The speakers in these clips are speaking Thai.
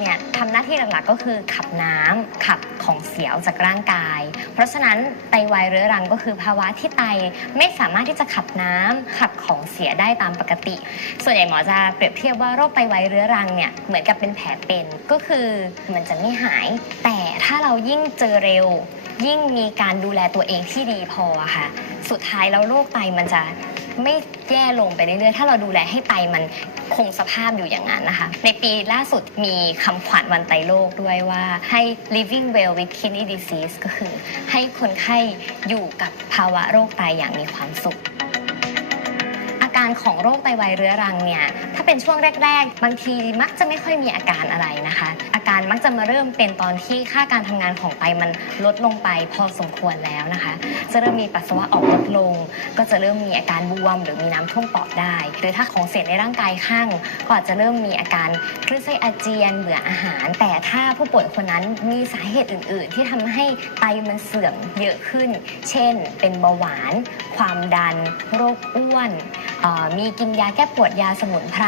เนี่ยทำหน้าที่หลักๆก็คือขับน้ำขับของเสียออกจากร่างกาย เพราะฉะนั้นไตวายเรื้อรังก็คือภาวะที่ไตไม่สามารถที่จะขับน้ำขับของเสียได้ตามปกติ ส่วนใหญ่หมอจะเปรียบเทียบว่าโรคไตวายเรื้อรังเนี่ยเหมือนกับเป็นแผลเป็นก็คือมันจะไม่หาย แต่ถ้าเรายิ่งเจอเร็ว ยิ่งมีการดูแลตัวเองที่ดีพอค่ะ สุดท้ายแล้วโรคไตมันจะไม่แย่ลงไปเรื่อยๆ ถ้าเราดูแลให้ไตมัน คงสภาพอยู่อย่างนั้นนะคะ ในปีล่าสุดมีคำขวัญวันไตโลกด้วยว่าให้ living well with kidney disease ก็คือ ให้คนไข้อยู่กับภาวะโรคไตอย่างมีความสุข การของโรคไตวายเรื้อรังเนี่ยถ้าเป็นช่วงแรก ๆ บางทีมักจะไม่ค่อยมีอาการอะไรนะคะ อาการมักจะมาเริ่มเป็นตอนที่ค่าการทำงานของไตมันลดลงไปพอสมควรแล้วนะคะ จะเริ่มมีปัสสาวะออกลดลง ก็จะเริ่มมีอาการบวม หรือมีน้ำท่วมปอดได้ หรือถ้าของเสียในร่างกายข้างก็อาจจะเริ่มมีอาการคลื่นไส้อาเจียนเบื่ออาหาร แต่ถ้าผู้ป่วยคนนั้นมีสาเหตุอื่น ๆ ที่ทำให้ไตมันเสื่อมเยอะขึ้น เช่น เป็นเบาหวาน ความดัน โรคอ้วนเมีกินยาแก้ปวดยาสมุนไพร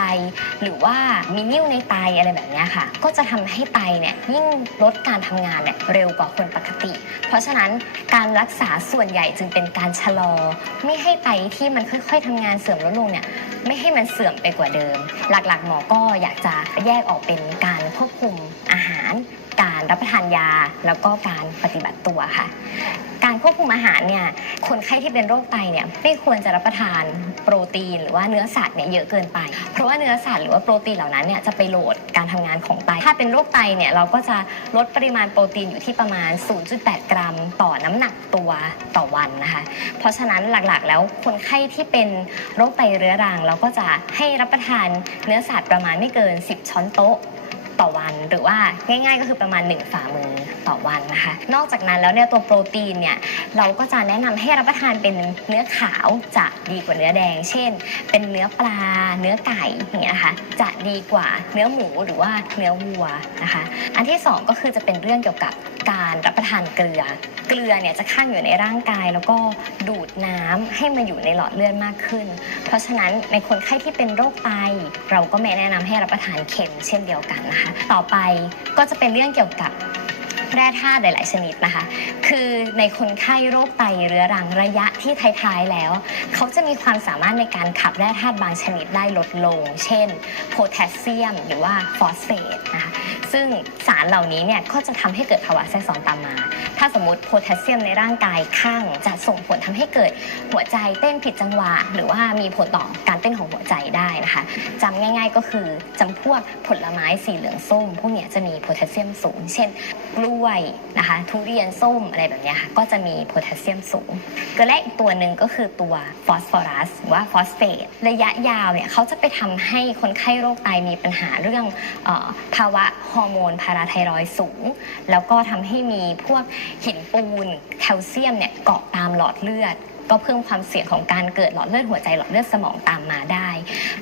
หรือว่ามีนิ่วในไตอะไรแบบนี้ค่ะ ก็จะทำให้ไตเนี่ยยิ่งลดการทำงานเนี่ยเร็วกว่าคนปกติ เพราะฉะนั้นการรักษาส่วนใหญ่จึงเป็นการชะลอ ไม่ให้ไตที่มันค่อย ๆทำงานเสื่อมลดลงเนี่ยไม่ให้มันเสื่อมไปกว่าเดิม หลักๆ หมอก็อยากจะแยกออกเป็นการควบคุมอาหาร การรับประทานยาแล้วก็การปฏิบัติตัวค่ะการควบคุมอาหารเนี่ยคนไข้ที่เป็นโรคไตเนี่ยไม่ควรจะรับประทานโปรตีนหรือว่าเนื้อสัตว์เนี่ยเยอะเกินไป เพราะว่าเนื้อสัตว์หรือว่าโปรตีนเหล่านั้นเนี่ยจะไปโหลดการทำงานของไต ถ้าเป็นโรคไตเนี่ยเราก็จะลดปริมาณโปรตีนอยู่ที่ประมาณ 0.8 กรัม ต่อน้ำหนักตัวต่อวันนะคะ เพราะฉะนั้นหลักๆ แล้วคนไข้ที่เป็นโรคไตเรื้อรัง เราก็จะให้รับประทานเนื้อสัตว์ประมาณไม่เกิน 10 ช้อนโต๊ะ ต่อวันหรือว่าง่าย ๆ ก็คือประมาณ 1 ฝ่ามือต่อวันนะคะ นอกจากนั้นแล้วเนี่ยตัวโปรตีนเนี่ยเราก็จะแนะนำให้รับประทานเป็นเนื้อขาวจะดีกว่าเนื้อแดง เช่น เป็นเนื้อปลา เนื้อไก่อย่างเงี้ยค่ะจะดีกว่าเนื้อหมูหรือว่าเนื้อวัวนะคะ อันที่สองก็คือจะเป็นเรื่องเกี่ยวกับ การรับประทานเกลือ เกลือเนี่ยจะข้างอยู่ในร่างกาย แล้วก็ดูดน้ำให้มาอยู่ในหลอดเลือดมากขึ้น เพราะฉะนั้นในคนไข้ที่เป็นโรคไตเราก็ไม่แนะนำให้รับประทานเค็มเช่นเดียวกันนะคะ ต่อไปก็จะเป็นเรื่องเกี่ยวกับแร่ธาตุหลาย ๆ ชนิดนะคะ คือในคนไข้โรคไตเรื้อรังระยะที่ท้ายๆแล้ว เขาจะมีความสามารถในการขับแร่ธาตุบางชนิดได้ลดลง เช่น โพแทสเซียม หรือว่าฟอสเฟตนะคะ ซึ่งสารเหล่านี้เนี่ยก็จะทำให้เกิดภาวะแทรกซ้อนตามมา ถ้าสมมติโพแทสเซียมในร่างกายข้างจะส่งผลทำให้เกิดหัวใจเต้นผิดจังหวะ หรือว่ามีผลต่อการเต้นของหัวใจได้นะคะจำง่าย ๆ ก็คือจำพวกผลไม้สีเหลืองส้มพวกเนี้ยจะมีโพแทสเซียมสูง เช่น กล้วยนะคะ ทุเรียนส้มอะไรแบบนี้ค่ะ ก็จะมีโพแทสเซียมสูงเกลือแร่อีกตัวหนึ่งก็คือตัวฟอสฟอรัสหรือว่าฟอสเฟตระยะยาวเนี่ยเขาจะไปทำให้คนไข้โรคไตมีปัญหาเรื่องออภาวะฮอร์โมนพาราไทรอยสูง แล้วก็ทำให้มีพวกหินปูนแคลเซียมเนี่ยเกาะตามหลอดเลือด ก็เพิ่มความเสี่ยงของการเกิดหลอดเลือดหัวใจหลอดเลือดสมองตามมาได้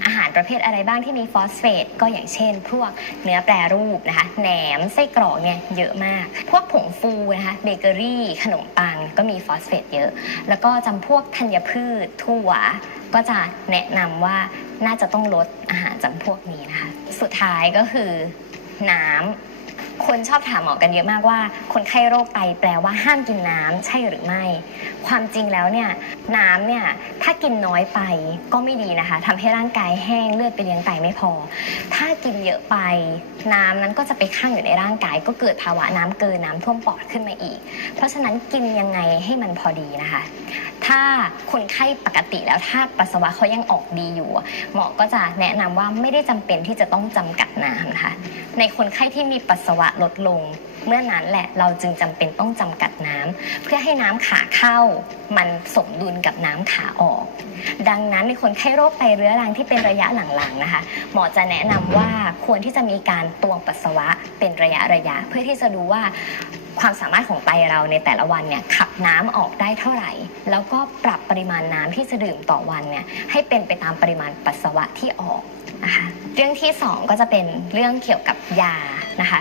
อาหารประเภทอะไรบ้างที่มีฟอสเฟตก็อย่างเช่น พวกเนื้อแปรรูปนะคะแหนมไส้กรอกเนี่ยเยอะมาก พวกผงฟูนะคะเบเกอรี่ ขนมปังก็มีฟอสเฟตเยอะ แล้วก็จำพวกธัญพืชถั่วก็จะแนะนำว่าน่าจะต้องลดอาหารจำพวกนี้นะคะ สุดท้ายก็คือน้ำ คนชอบถามหมอกันเยอะมากว่า คนไข้โรคไตแปลว่าห้ามกินน้ำใช่หรือไม่ ความจริงแล้วเนี่ยน้ำเนี่ยถ้ากินน้อยไปก็ไม่ดีนะคะทำให้ร่างกายแห้งเลือดไปเลี้ยงไตไม่พอ ถ้ากินเยอะไป น้ำนั้นก็จะไปข้างอยู่ในร่างกาย ก็เกิดภาวะน้ำเกินน้ำท่วมปอดขึ้นมาอีก เพราะฉะนั้นกินยังไงให้มันพอดีนะคะ ถ้าคนไข้ปกติแล้วถ้าปัสสาวะเขายังออกดีอยู่ หมอก็จะแนะนำว่าไม่ได้จำเป็นที่จะต้องจำกัดน้ำนะคะในคนไข้ที่มีปัสสาวะลดลง เมื่อนั้นแหละเราจึงจำเป็นต้องจำกัดน้ำเพื่อให้น้ำขาเข้า มันสมดุลกับน้ำขาออก ดังนั้นในคนไข้โรคไตเรื้อรังที่เป็นระยะหลังๆนะคะ หมอจะแนะนำว่าควรที่จะมีการตวงปัสสาวะเป็นระยะระยะเพื่อที่จะดูว่า ความสามารถของไตเราในแต่ละวันเนี่ยขับน้ำออกได้เท่าไหร่ แล้วก็ปรับปริมาณน้ำที่จะดื่มต่อวันเนี่ยให้เป็นไปตามปริมาณปัสสาวะที่ออกนะคะเรื่องที่สองก็จะเป็นเรื่องเกี่ยวกับยานะคะ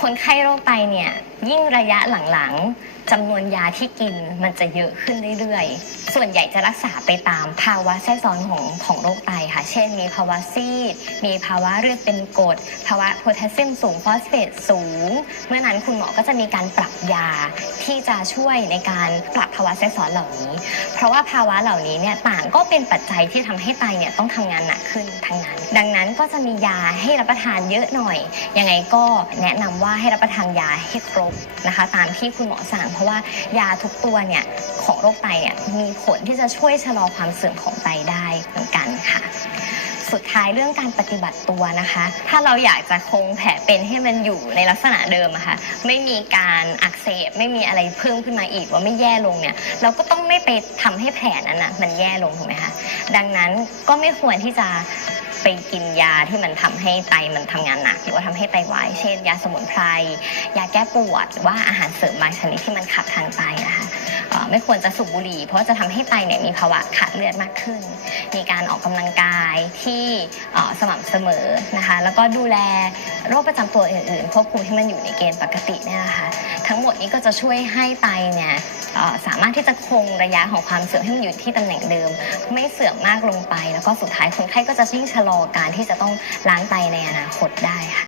คนไข้โรคไตเนี่ยยิ่งระยะหลังๆจำนวนยาที่กินมันจะเยอะขึ้นเรื่อยๆ ส่วนใหญ่จะรักษาไปตามภาวะแทรกซ้อนของของโรคไตค่ะ เช่น มีภาวะซีด มีภาวะเลือดเป็นกรด ภาวะโพแทสเซียมสูง ฟอสเฟตสูง เมื่อนั้นคุณหมอก็จะมีการปรับยาที่จะช่วยในการปรับภาวะแทรกซ้อนเหล่านี้ เพราะว่าภาวะเหล่านี้เนี่ยต่างก็เป็นปัจจัยที่ทำให้ไตเนี่ยต้องทำงานหนักขึ้นทั้งนั้น ดังนั้นก็จะมียาให้รับประทานเยอะหน่อย ยังไงก็แนะนำว่าให้รับประทานยาให้ครบนะคะ ตามที่คุณหมอสั่งเพราะว่ายาทุกตัวเนี่ยของโรคไตเนี่ยมีผลที่จะช่วยชะลอความเสื่อมของไตได้เหมือนกันค่ะ สุดท้ายเรื่องการปฏิบัติตัวนะคะ ถ้าเราอยากจะคงแผลเป็นให้มันอยู่ในลักษณะเดิมอะค่ะไม่มีการอักเสบไม่มีอะไรเพิ่มขึ้นมาอีกว่าไม่แย่ลงเนี่ยเราก็ต้องไม่ไปทำให้แผลนั้นอะมันแย่ลงถูกไหมคะดังนั้นก็ไม่ควรที่จะ ไปกินยาที่มันทำให้ไตมันทำงานหนักหรือว่าทำให้ไตวาย เช่น ยาสมุนไพร ยาแก้ปวดหรือว่าอาหารเสริมบางชนิดที่มันขับทางไตนะคะไม่ควรจะสูบบุหรี่ เพราะว่าจะทำให้ไตเนี่ยมีภาวะขาดเลือดมากขึ้น มีการออกกำลังกายที่สม่ำเสมอนะคะ แล้วก็ดูแลโรคประจำตัวอื่นๆควบคุมให้มันอยู่ในเกณฑ์ปกติเนี่ยนะคะทั้งหมดนี้ก็จะช่วยให้ไตเนี่ย สามารถที่จะคงระยะของความเสื่อมให้มันอยู่ที่ตำแหน่งเดิม ไม่เสื่อมมากลงไป แล้วก็สุดท้ายคนไข้ก็จะยิ่งชะลอการที่จะต้องล้างไตในอนาคตได้ค่ะ